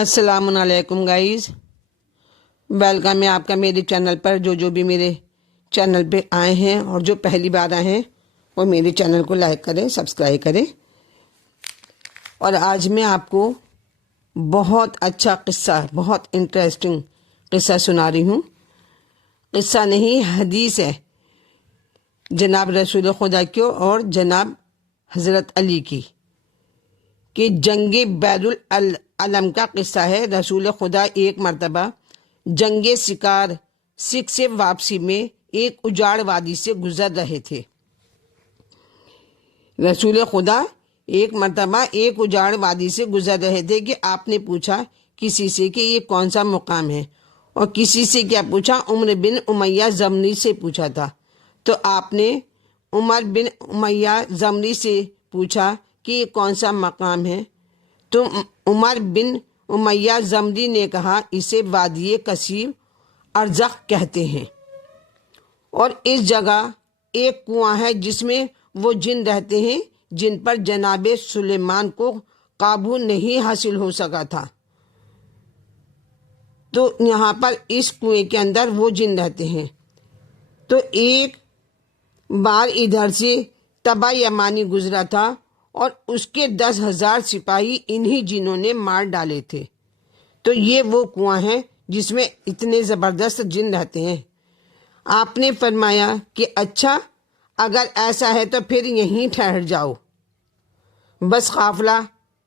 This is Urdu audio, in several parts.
السلام علیکم گائز، ویلکم ہے آپ کا میرے چینل پر۔ جو بھی میرے چینل پہ آئے ہیں اور جو پہلی بار آئے ہیں وہ میرے چینل کو لائک کریں، سبسکرائب کریں۔ اور آج میں آپ کو بہت اچھا قصہ، بہت انٹرسٹنگ قصہ سنا رہی ہوں۔ قصہ نہیں، حدیث ہے جناب رسول خدا کی اور جناب حضرت علی کی، کہ جنگ بیر العلم کا قصہ ہے۔ رسول خدا ایک مرتبہ جنگ سکار سکھ سے واپسی میں ایک اجاڑ وادی سے گزر رہے تھے۔ رسول خدا ایک مرتبہ ایک اجاڑ وادی سے گزر رہے تھے کہ آپ نے پوچھا کسی سے کہ یہ کون سا مقام ہے، اور کسی سے کیا پوچھا؟ عمر بن امیہ زمری سے پوچھا تھا۔ تو آپ نے عمر بن امیہ زمری سے پوچھا کہ یہ کون سا مقام ہے؟ تو عمر بن امیہ زمری نے کہا اسے وادی کثیر ارزق کہتے ہیں، اور اس جگہ ایک کنواں ہے جس میں وہ جن رہتے ہیں جن پر جناب سلیمان کو قابو نہیں حاصل ہو سکا تھا۔ تو یہاں پر اس کنویں کے اندر وہ جن رہتے ہیں۔ تو ایک بار ادھر سے تبا یمانی گزرا تھا اور اس کے 10,000 سپاہی انہی جنوں نے مار ڈالے تھے۔ تو یہ وہ کنواں ہے جس میں اتنے زبردست جن رہتے ہیں۔ آپ نے فرمایا کہ اچھا، اگر ایسا ہے تو پھر یہیں ٹھہر جاؤ۔ بس قافلہ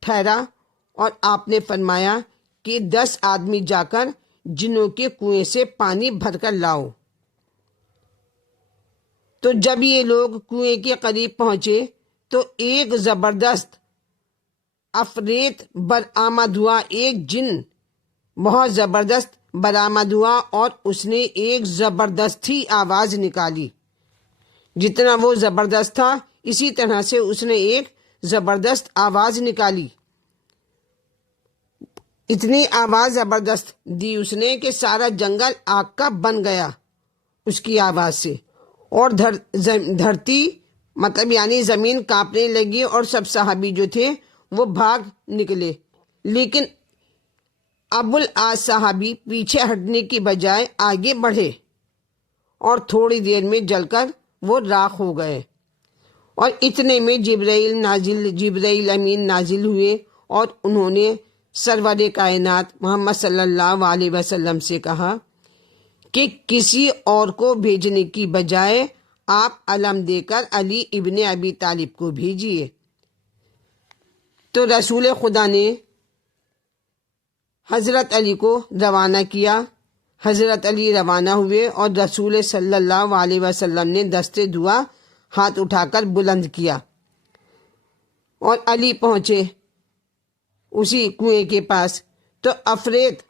ٹھہرا اور آپ نے فرمایا کہ 10 آدمی جا کر جنوں کے کنویں سے پانی بھر کر لاؤ۔ تو جب یہ لوگ کنویں کے قریب پہنچے تو ایک زبردست عفریت برآمد ہوا، ایک جن بہت زبردست برآمد ہوا، اور اس نے ایک زبردستی آواز نکالی۔ جتنا وہ زبردست تھا اسی طرح سے اس نے ایک زبردست آواز نکالی۔ اتنی آواز زبردست دی اس نے کہ سارا جنگل آگ کا بن گیا اس کی آواز سے، اور دھرتی مطلب یعنی زمین کانپنے لگی، اور سب صحابی جو تھے وہ بھاگ نکلے۔ لیکن ابو العاص صحابی پیچھے ہٹنے کی بجائے آگے بڑھے، اور تھوڑی دیر میں جل کر وہ راکھ ہو گئے۔ اور اتنے میں جبرائیل امین نازل ہوئے، اور انہوں نے سرور کائنات محمد صلی اللہ علیہ وسلم سے کہا کہ کسی اور کو بھیجنے کی بجائے آپ علم دے کر علی ابن ابی طالب کو بھیجیے۔ تو رسول خدا نے حضرت علی کو روانہ کیا۔ حضرت علی روانہ ہوئے اور رسول صلی اللہ علیہ وسلم نے دست دعا ہاتھ اٹھا کر بلند کیا، اور علی پہنچے اسی کنویں کے پاس۔ تو عفریت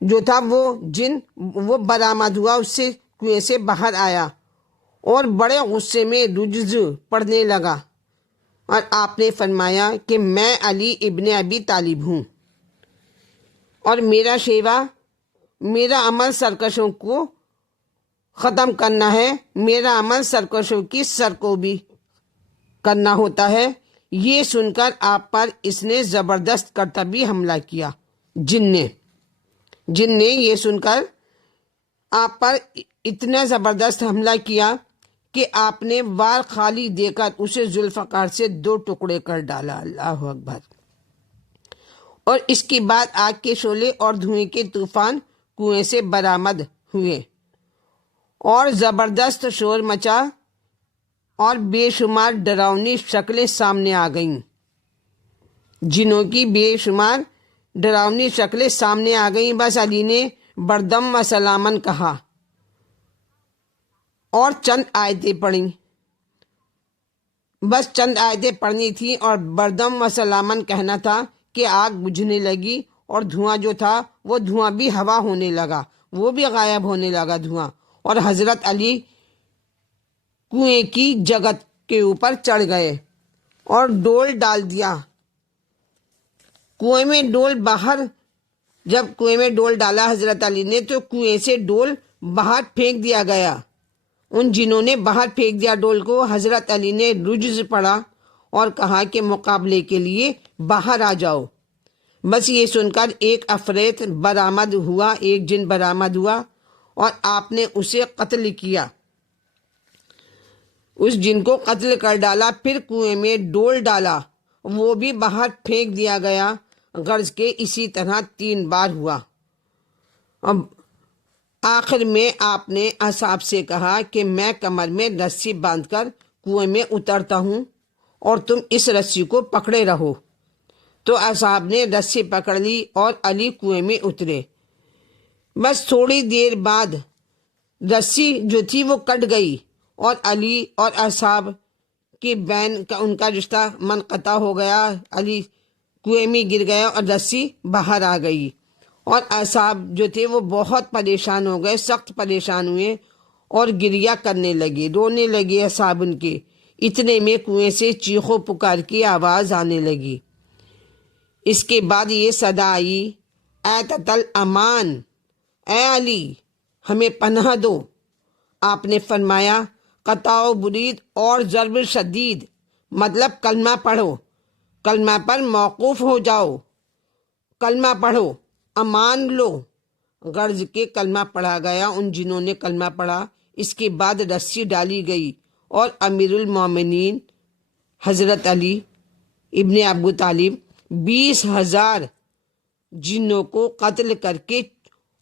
جو تھا وہ جن وہ برآمد ہوا، اس سے کنویں سے باہر آیا اور بڑے غصے میں رجز پڑھنے لگا، اور آپ نے فرمایا کہ میں علی ابن ابی طالب ہوں، اور میرا شیوا، میرا عمل سرکشوں کو ختم کرنا ہے، میرا عمل سرکشوں کی سر کو بھی کرنا ہوتا ہے۔ یہ سن کر آپ پر اس نے زبردست کرتبی حملہ کیا۔ جن نے یہ سن کر آپ پر اتنا زبردست حملہ کیا کہ آپ نے وار خالی دے کر اسے ذوالفقار سے 2 ٹکڑے کر ڈالا۔ اللہ اکبر۔ اور اس کے بعد آگ کے شعلے اور دھوئیں کے طوفان کنویں سے برآمد ہوئے، اور زبردست شور مچا، اور بے شمار ڈراؤنی شکلیں سامنے آ گئیں۔ جنوں کی بے شمار ڈراؤنی شکلیں سامنے آ گئیں۔ بس علی نے بردم و سلامن کہا اور چند آیتیں پڑھیں۔ بس چند آیتیں پڑھنی تھیں اور بردم و سلامن کہنا تھا کہ آگ بجھنے لگی، اور دھواں جو تھا وہ دھواں بھی ہوا ہونے لگا، وہ بھی غائب ہونے لگا دھواں، اور حضرت علی کنویں کی جگت کے اوپر چڑھ گئے اور ڈول ڈال دیا کنویں میں۔ جب کنویں میں ڈول ڈالا حضرت علی نے تو کنویں سے ڈول باہر پھینک دیا گیا۔ ان جنہوں نے باہر پھینک دیا ڈول کو۔ حضرت علی نے رجز پڑھا اور کہا کہ مقابلے کے لیے باہر آ جاؤ۔ بس یہ سن کر ایک عفریت برآمد ہوا، ایک جن برآمد ہوا اور آپ نے اسے قتل کیا، اس جن کو قتل کر ڈالا، پھر کنویں میں ڈول ڈالا، وہ بھی باہر پھینک دیا گیا، غرض کے اسی طرح 3 بار ہوا۔ اب آخر میں آپ نے اصحاب سے کہا کہ میں کمر میں رسی باندھ کر کنویں میں اترتا ہوں اور تم اس رسی کو پکڑے رہو۔ تو اصحاب نے رسی پکڑ لی اور علی کنویں میں اترے۔ بس تھوڑی دیر بعد رسی جو تھی وہ کٹ گئی اور علی اور اصحاب کی بین کا ان کا رشتہ منقطع ہو گیا۔ علی کنویں میں گر گیا اور رسی باہر آ گئی، اور اصحاب جو تھے وہ بہت پریشان ہو گئے، سخت پریشان ہوئے اور گریہ کرنے لگے، رونے لگے اصحاب ان کے۔ اتنے میں کنویں سے چیخو پکار کی آواز آنے لگی۔ اس کے بعد یہ صدا آئی، اے تتل امان، اے علی ہمیں پناہ دو۔ آپ نے فرمایا، قطع و برید اور ضرب شدید، مطلب کلمہ پڑھو، کلمہ پر موقوف ہو جاؤ، کلمہ پڑھو، امان لو۔ غرض کے کلمہ پڑھا گیا، ان جنہوں نے کلمہ پڑھا۔ اس کے بعد رسی ڈالی گئی اور امیر المومنین حضرت علی ابن ابو طالب 20,000 جنوں کو قتل کر کے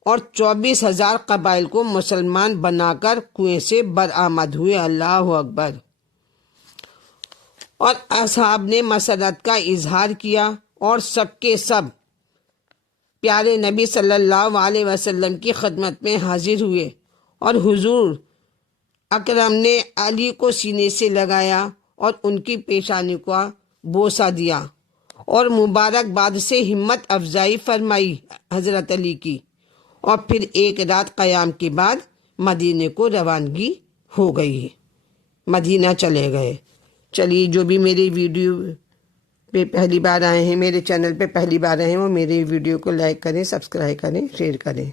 اور 24,000 قبائل کو مسلمان بنا کر کنویں سے برآمد ہوئے۔ اللہ اکبر۔ اور اصحاب نے مسرت کا اظہار کیا اور سب کے سب پیارے نبی صلی اللہ علیہ وسلم کی خدمت میں حاضر ہوئے، اور حضور اکرم نے علی کو سینے سے لگایا اور ان کی پیشانی کو بوسہ دیا اور مبارکباد سے ہمت افزائی فرمائی حضرت علی کی، اور پھر ایک رات قیام کے بعد مدینے کو روانگی ہو گئی، مدینہ چلے گئے۔ چلیے، جو بھی میری ویڈیو پہ پہلی بار آئے ہیں، میرے چینل پہ پہلی بار آئے ہیں، وہ میرے ویڈیو کو لائک کریں، سبسکرائب کریں، شیئر کریں۔